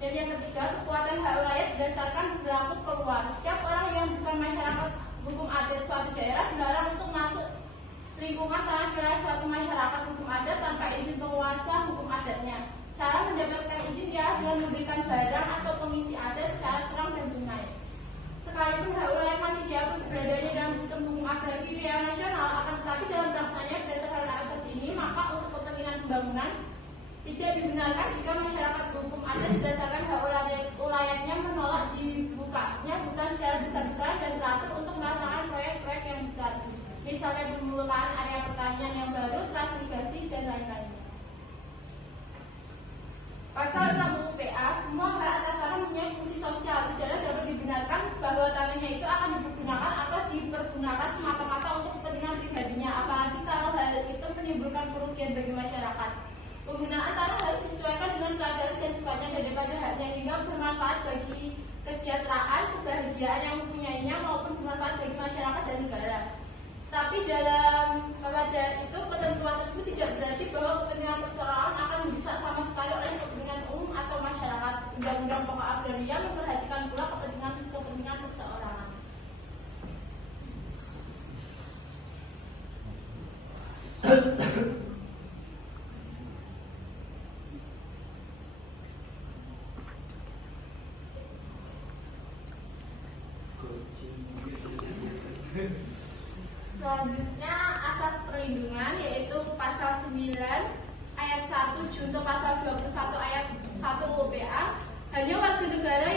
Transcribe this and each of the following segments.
Dan yang ketiga, kekuatan hak wilayah berdasarkan berlaku keluar. Setiap orang yang bukan masyarakat hukum adat suatu daerah dilarang untuk masuk lingkungan tanah wilayah suatu masyarakat hukum adat tanpa izin penguasa hukum adatnya. Cara mendapatkan izin ialah dengan memberikan barang atau pengisi adat secara terang dan tunai. Sekalipun hak wilayah masih diakui keberadaannya dalam sistem hukum agraria di wilayah nasional, akan tetapi dalam pelaksanaannya berdasarkan asas ini, maka untuk kepentingan pembangunan tidak dibenarkan jika masyarakat hukum adat berdasarkan hak wilayahnya menolak dibukanya hutan secara besar-besaran dan teratur untuk melaksanakan proyek-proyek yang besar, misalnya pemuluhan area pertanian yang baru, transmigrasi, dan lain-lain. Pasal 6 UPA, semua hak atas tanah mempunyai fungsi sosial. Tidaklah dapat dibenarkan bahwa tanahnya itu akan digunakan atau dipergunakan semata-mata untuk kepentingan pribadinya, apalagi kalau hal itu menimbulkan kerugian bagi masyarakat. Penggunaan tanah harus disesuaikan dengan keadaan dan sifatnya daripada haknya hingga bermanfaat bagi kesejahteraan, kebahagiaan yang mempunyainya maupun bermanfaat bagi masyarakat dan negara. Tapi dalam pada itu ketentuan tersebut tidak berarti bahwa kepentingan perseorangan akan didesak sama sekali oleh kepentingan umum atau masyarakat. Undang-undang Pokok Agraria memperhatikan pula kepentingan perseorangan. Selanjutnya asas perlindungan, yaitu pasal 9 ayat 1 junto pasal 21 ayat 1 UPA. Hanya warga negara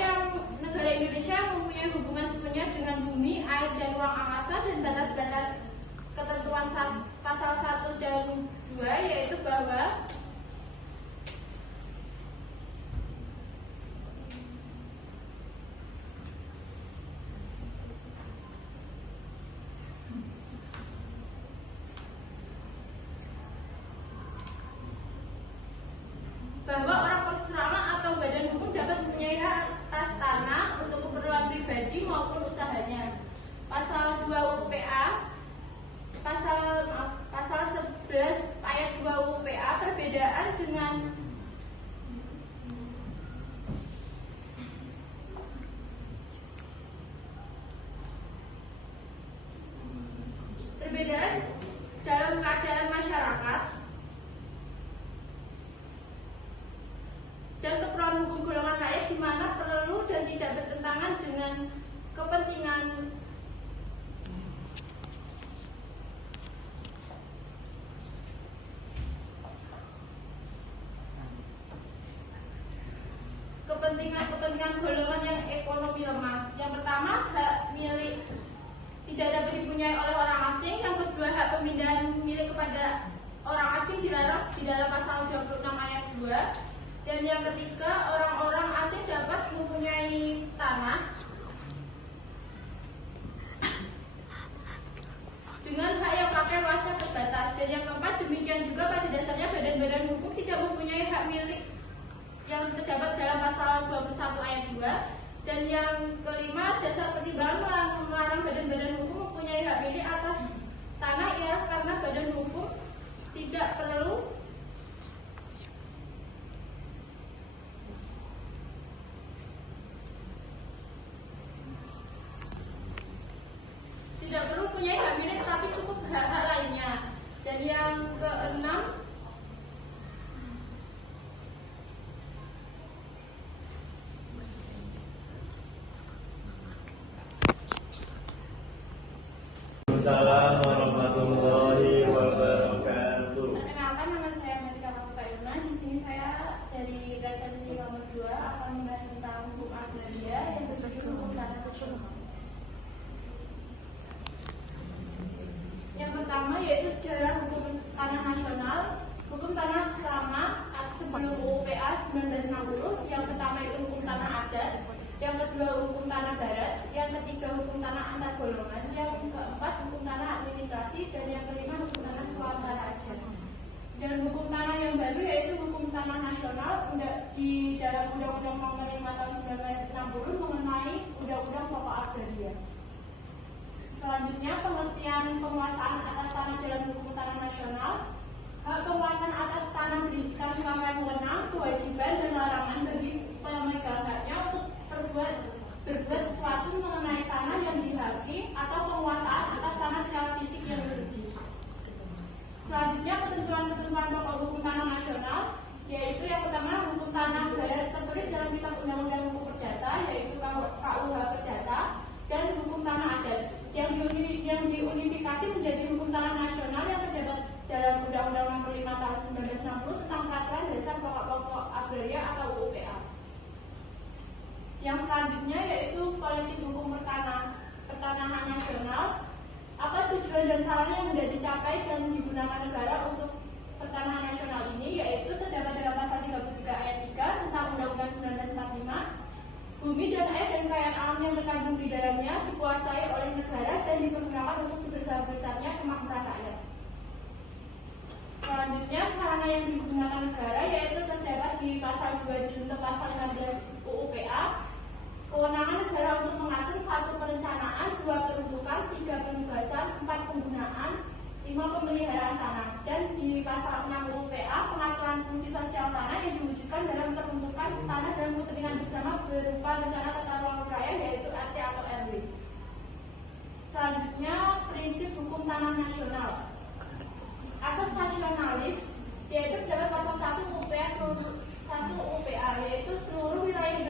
Indonesia yang mempunyai hubungan sepenuhnya dengan bumi, air, dan ruang angkasa, dan batas-batas ketentuan pasal 1 dan 2, yaitu bahwa orang perseorangan atau badan hukum dapat mempunyai hak atas tanah untuk keperluan pribadi maupun usahanya. Pasal 2 UPA, pasal 11 ayat 2 UPA, perbedaan dalam keadaan masyarakat dan keperluan hukum golongan rakyat di mana perlu dan tidak bertentangan dengan kepentingan golongan yang ekonomi lemah. Yang pertama, hak milik tidak dapat dipunyai oleh orang asing. Yang kedua, hak pemindahan milik kepada orang asing dilarang di dalam pasal 26 ayat 2. Dan yang ketiga, orang-orang asing dapat mempunyai tanah dengan hak yang pakai luasnya terbatas. Dan yang keempat, demikian juga pada dasarnya badan-badan hukum tidak mempunyai hak milik yang terdapat dalam pasal 21 ayat 2. Dan yang kelima, dasar pertimbangan melarang badan-badan hukum mempunyai hak milik atas tanah ialah karena badan hukum tidak perlu mempunyai hak milik, tapi cukup hak-hak lainnya. Dan yang keenam, Assalamualaikum warahmatullahi wabarakatuh. Perkenalkan, nama saya Melika Yuna. Di sini saya dari Presensi nomor 2 akan membahas tentang hukum agraria yang berjudul hukum tanah nasional. Yang pertama yaitu sejarah hukum tanah nasional. Hukum tanah lama sebelum UPA 1960. Yang pertama itu hukum tanah adat, yang kedua hukum tanah barat, yang ketiga hukum tanah antar golongan, yang keempat hukum tanah administrasi, dan yang kelima hukum tanah swasta aja. Dan hukum tanah yang baru yaitu hukum tanah nasional di dalam Undang-Undang Nomor 5 Tahun 1960 mengenai Undang-Undang Pokok Agraria. Selanjutnya, pengertian penguasaan atas tanah dalam hukum tanah nasional. Hak penguasaan atas tanah berisikan selama yang wewenang, kewajiban, dan larangan bagi pemegang ketentuan pokok hukum tanah nasional, yaitu yang pertama hukum tanah negara tertulis dalam Kitab Undang-Undang Hukum Perdata, yaitu KUH Perdata, dan hukum tanah adat yang diunifikasi menjadi hukum tanah nasional yang terdapat dalam Undang-Undang Nomor 5 Tahun 1960 tentang Peraturan Dasar Pokok-pokok Agraria atau UPA. Yang selanjutnya yaitu politik hukum pertanahan nasional. Apa tujuan dan sarana yang hendak dicapai dan digunakan negara untuk pertanahan nasional ini, yaitu terdapat dalam pasal 33 ayat 3 tentang Undang-Undang 1945. Bumi dan air dan kekayaan alam yang terkandung di dalamnya dikuasai oleh negara dan dipergunakan untuk sebesar-besarnya kemakmuran rakyat. Selanjutnya, sarana yang digunakan negara yaitu terdapat di pasal 2 junto pasal 15 UUPA. Kewenangan negara untuk mengatur 1 perencanaan, 2 peruntukan, 3 penugasan, 4 penggunaan, 5 pemeliharaan tanah. Dan di pasal 6 UUPA, pengaturan fungsi sosial tanah yang diwujudkan dalam peruntukan tanah dalam kepentingan bersama berupa rencana tata